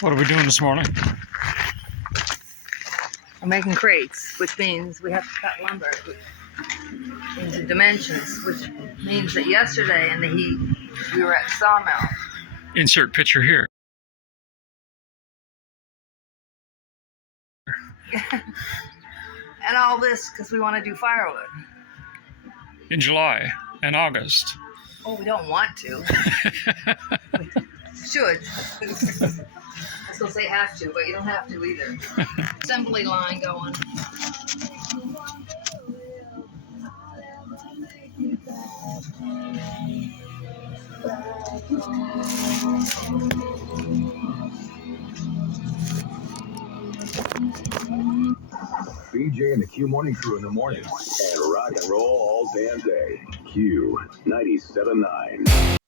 What are we doing this morning? We're making crates, which means we have to cut lumber into dimensions, which means that yesterday in the heat, we were at Sawmill. Insert picture here. And all this because we want to do firewood. In July and August. Oh, we don't want to. We should. I was going to say have to, but you don't have to either. Assembly line going. BJ and the Q Morning Crew in the morning. And rock and roll all damn day. Q 97.9.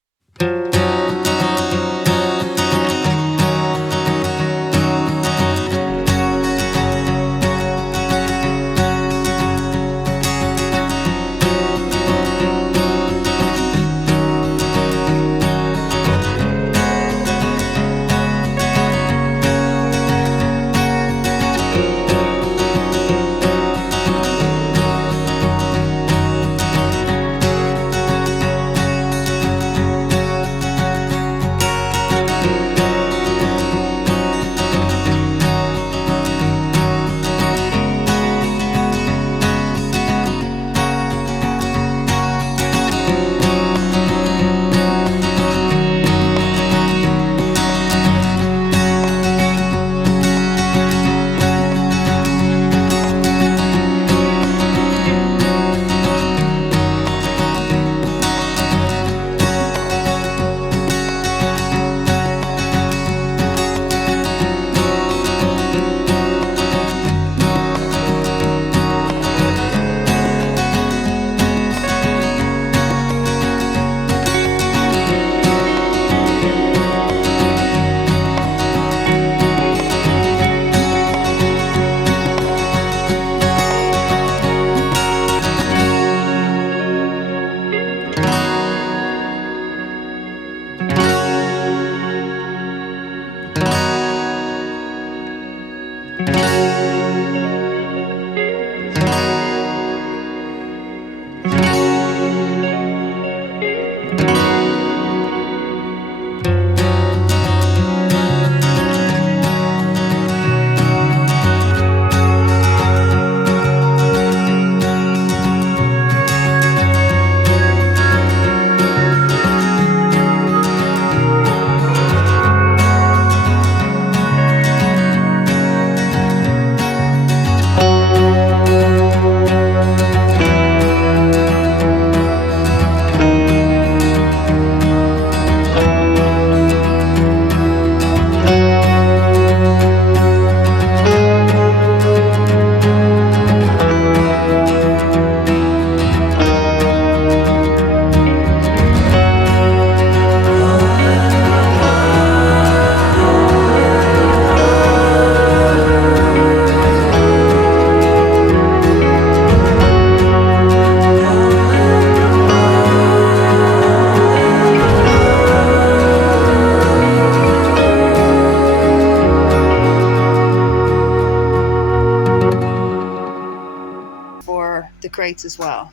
The crates as well.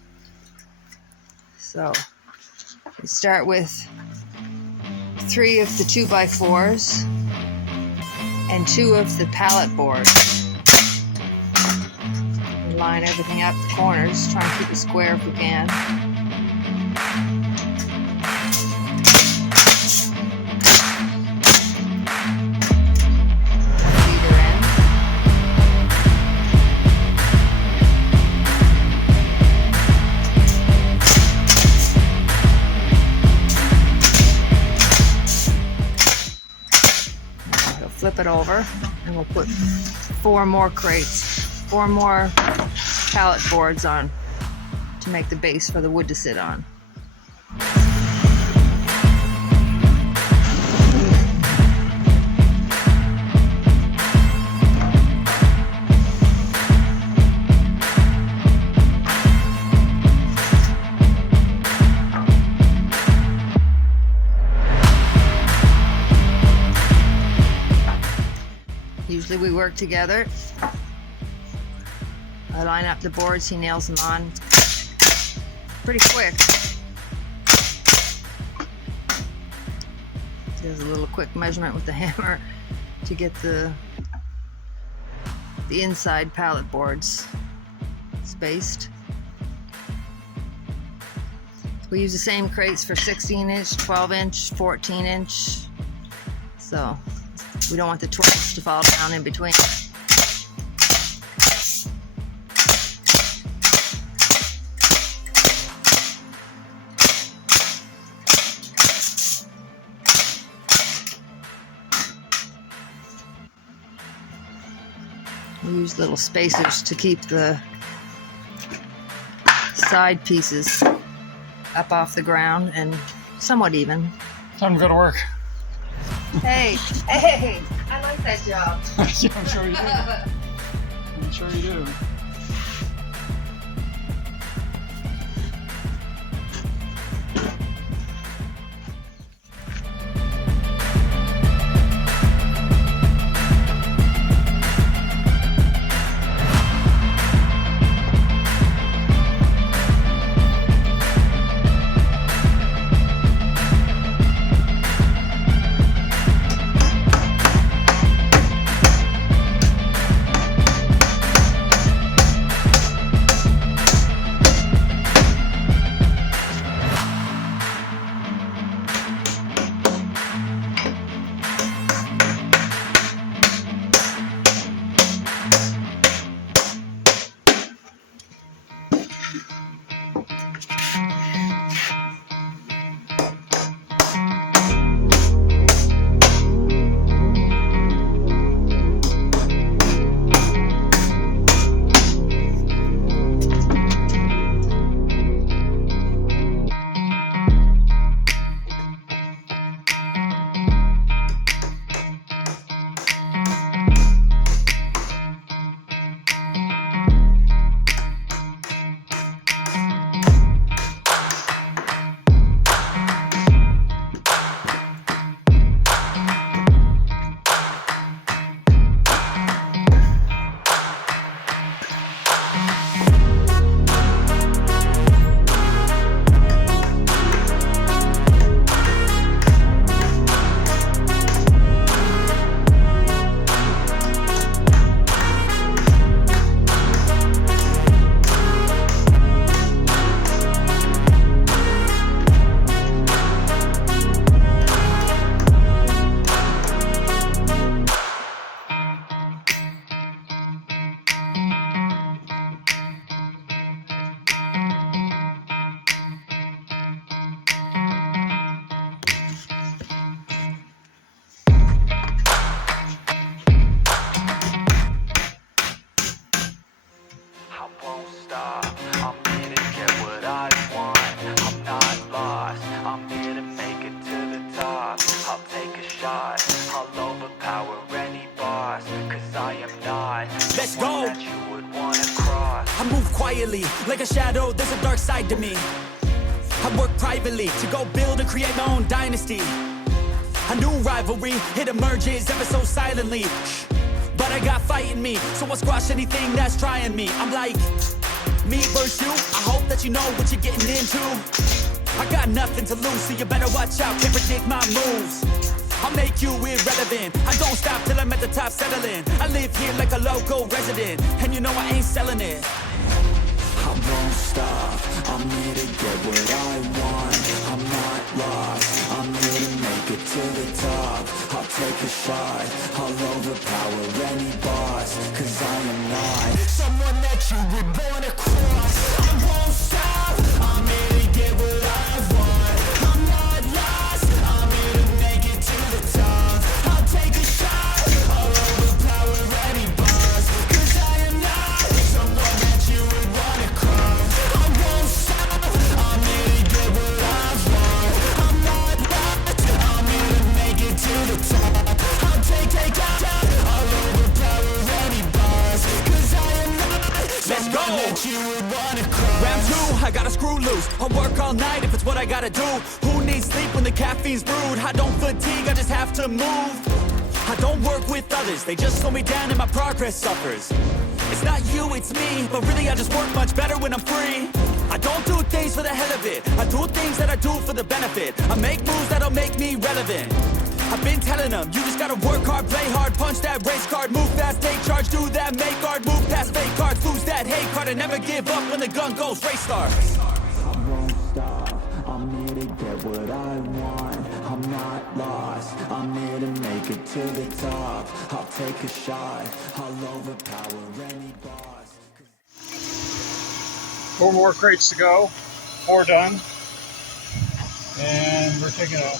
So we start with 3 of the 2x4s and 2 of the pallet boards. We line everything up the corners, try and keep it square if we can. Flip it over and we'll put 4 more crates, 4 more pallet boards on to make the base for the wood to sit on. Usually we work together. I line up the boards, he nails them on pretty quick. Does a little quick measurement with the hammer to get the inside pallet boards spaced. We use the same crates for 16-inch, 12-inch, 14-inch. So we don't want the 12s to fall down in between. We use little spacers to keep the side pieces up off the ground and somewhat even. Time to go to work. Hey, I like that job. Yeah, I'm sure you do. I'm sure you do. Let's go. I move quietly, like a shadow, there's a dark side to me. I work privately to go build and create my own dynasty. A new rivalry, it emerges ever so silently. But I got fight in me, so I'll squash anything that's trying me. I'm like, me versus you, I hope that you know what you're getting into. I got nothing to lose, so you better watch out, can't predict my moves. I'll make you irrelevant, I don't stop till I'm at the top settling. I live here like a local resident, and you know I ain't selling it. I won't stop, I'm here to get what I want. I'm not lost, I'm here to make it to the top. I'll take a shot, I'll overpower any boss. Cause I am not someone that you would wanna cross. I won't stop, I'm here to get what I want. I'm not lost, I'm here to make it to the top. I'll take a shot, I'll overpower any boss. Cause I am not someone that you would wanna cross. I won't stop, I'm here to get what I want. I'm not lost, I'm here to make it to the top. I'll take out, I'll overpower any boss. Cause I am not Let's go. someone that you would wanna cross. Round two, I gotta screw loose. I'll work all night if it's what I gotta do. Who needs sleep when the caffeine's brewed? I don't fatigue, I just have to move. I don't work with others, they just slow me down and my progress suffers. It's not you, it's me, but really I just work much better when I'm free. I don't do things for the hell of it, I do things that I do for the benefit. I make moves that'll make me relevant. I've been telling them, you just gotta work hard, play hard, punch that race card, move fast, take charge, do that, make art, move past fake cards, lose that hate card, and never give up when the gun goes, race starts. I won't stop, I'm here to get what I want. I'm not lost, I'm here to make it to the top. I'll take a shot, I'll overpower any boss. 4 more crates to go. 4 done. And we're taking a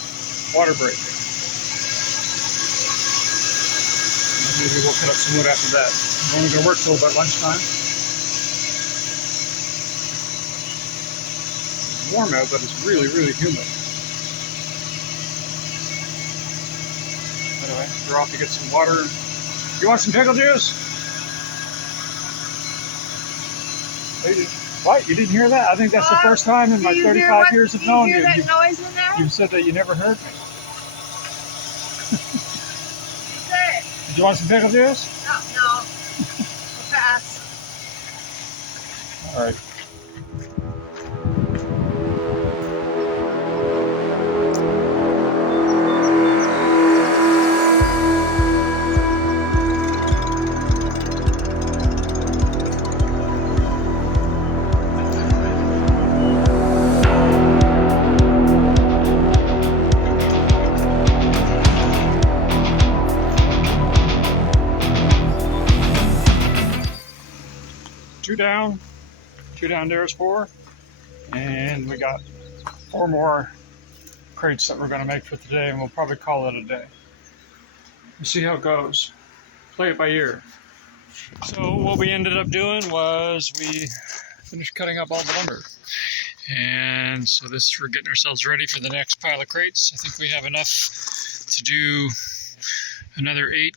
water break. Maybe we'll cut up some wood after that. We're only going to work till about lunchtime. It's warm out, but it's really, really humid. Anyway, we're off to get some water. You want some pickle juice? What? You didn't hear that? I think that's the first time in my 35 years of knowing you. Did you hear that noise in there? You said that you never heard me. Say it. Did you want some pickle juice? No. We'll pass. All right. Two down, there's 4, and we got 4 more crates that we're going to make for today, and we'll probably call it a day. We'll see how it goes. Play it by ear. So what we ended up doing was we finished cutting up all the lumber, and so this we're getting ourselves ready for the next pile of crates. I think we have enough to do another 8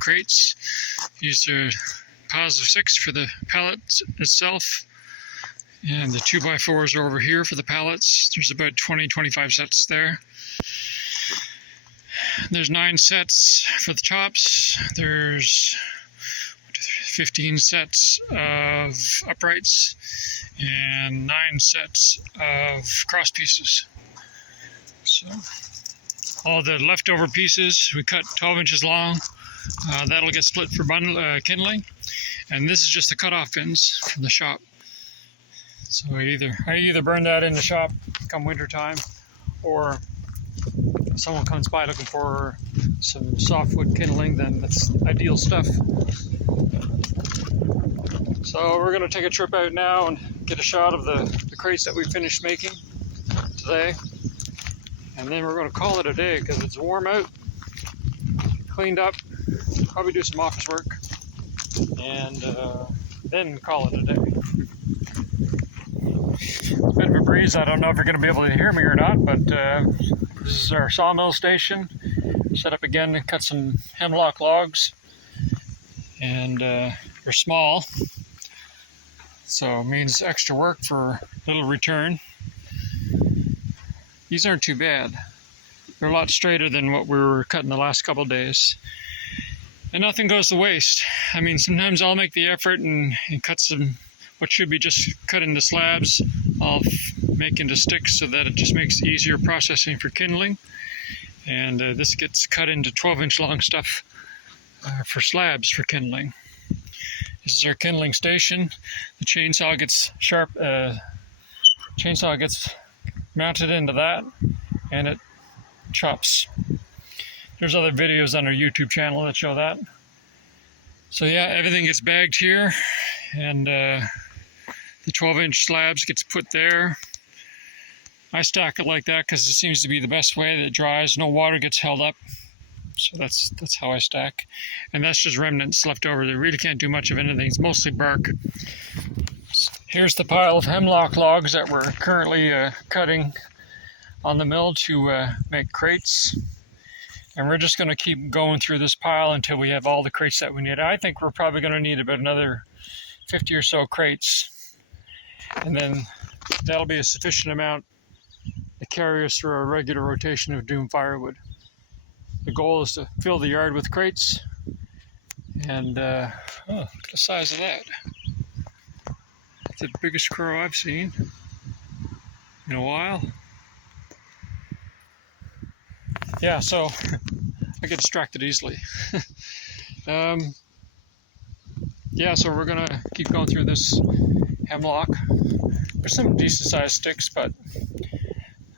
crates. These are piles of 6 for the pallet itself, and the 2x4s are over here for the pallets. There's about 20-25 sets there. There's 9 sets for the tops. There's 15 sets of uprights and 9 sets of cross pieces. So all the leftover pieces we cut 12 inches long. That'll get split for kindling, and this is just the cutoff pins from the shop. So I either burn that in the shop come winter time, or if someone comes by looking for some softwood kindling, then that's ideal stuff. So we're going to take a trip out now and get a shot of the crates that we finished making today, and then we're going to call it a day because it's warm out, cleaned up, probably do some office work, and then call it a day. It's a bit of a breeze. I don't know if you're going to be able to hear me or not, but this is our sawmill station. Set up again to cut some hemlock logs, and they're small, so it means extra work for little return. These aren't too bad. They're a lot straighter than what we were cutting the last couple of days. And nothing goes to waste. I mean, sometimes I'll make the effort and cut some, what should be just cut into slabs, I'll make into sticks so that it just makes easier processing for kindling. And this gets cut into 12-inch long stuff for slabs for kindling. This is our kindling station. The chainsaw gets mounted into that, and it chops. There's other videos on our YouTube channel that show that. So yeah, everything gets bagged here, and the 12-inch slabs gets put there. I stack it like that because it seems to be the best way that it dries. No water gets held up. So that's how I stack. And that's just remnants left over. They really can't do much of anything. It's mostly bark. Here's the pile of hemlock logs that we're currently cutting on the mill to make crates. And we're just going to keep going through this pile until we have all the crates that we need. I think we're probably going to need about another 50 or so crates. And then that'll be a sufficient amount to carry us through our regular rotation of doom firewood. The goal is to fill the yard with crates. And oh, look at the size of that. It's the biggest crow I've seen in a while. Yeah, so I get distracted easily. Yeah, so we're gonna keep going through this hemlock. There's some decent sized sticks, but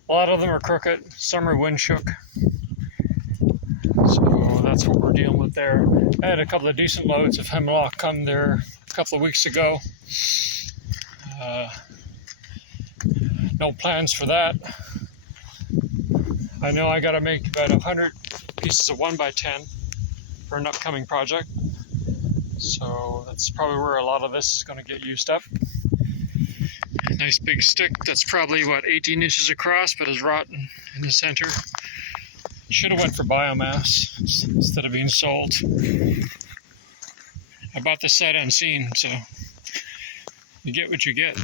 a lot of them are crooked. Some are wind shook. So that's what we're dealing with there. I had a couple of decent loads of hemlock come there a couple of weeks ago. No plans for that. I know I gotta make about 100 pieces of 1x10 for an upcoming project. So that's probably where a lot of this is gonna get used up. A nice big stick that's probably, what, 18 inches across, but is rotten in the center. Should have went for biomass instead of being sold. I bought this sight unseen, so you get what you get.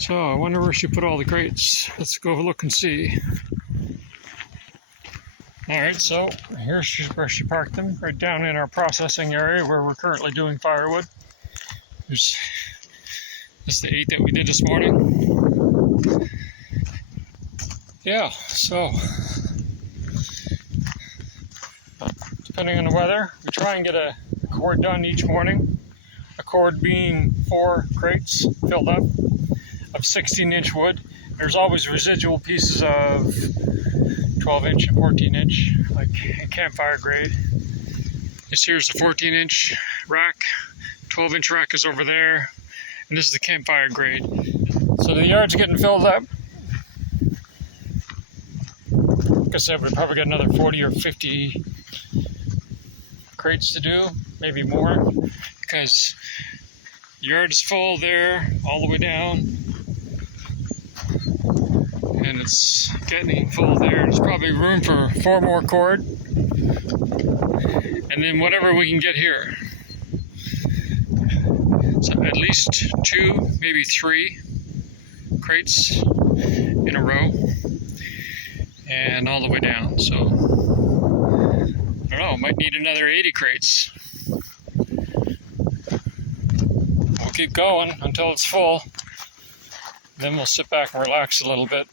So I wonder where she put all the crates. Let's go look and see. Alright, so here's where she parked them, right down in our processing area where we're currently doing firewood. This is the 8 that we did this morning. Yeah, so depending on the weather, we try and get a cord done each morning. A cord being 4 crates filled up of 16-inch wood. There's always residual pieces of 12-inch and 14-inch, like campfire grade. This here's the 14-inch rack. 12-inch rack is over there. And this is the campfire grade. So the yard's getting filled up. Like I said, we've probably got another 40 or 50 crates to do, maybe more, because the yard is full there, all the way down. And it's getting full there. There's probably room for 4 more cord. And then whatever we can get here. So at least 2, maybe 3 crates in a row. And all the way down. So, I don't know, might need another 80 crates. We'll keep going until it's full. Then we'll sit back and relax a little bit.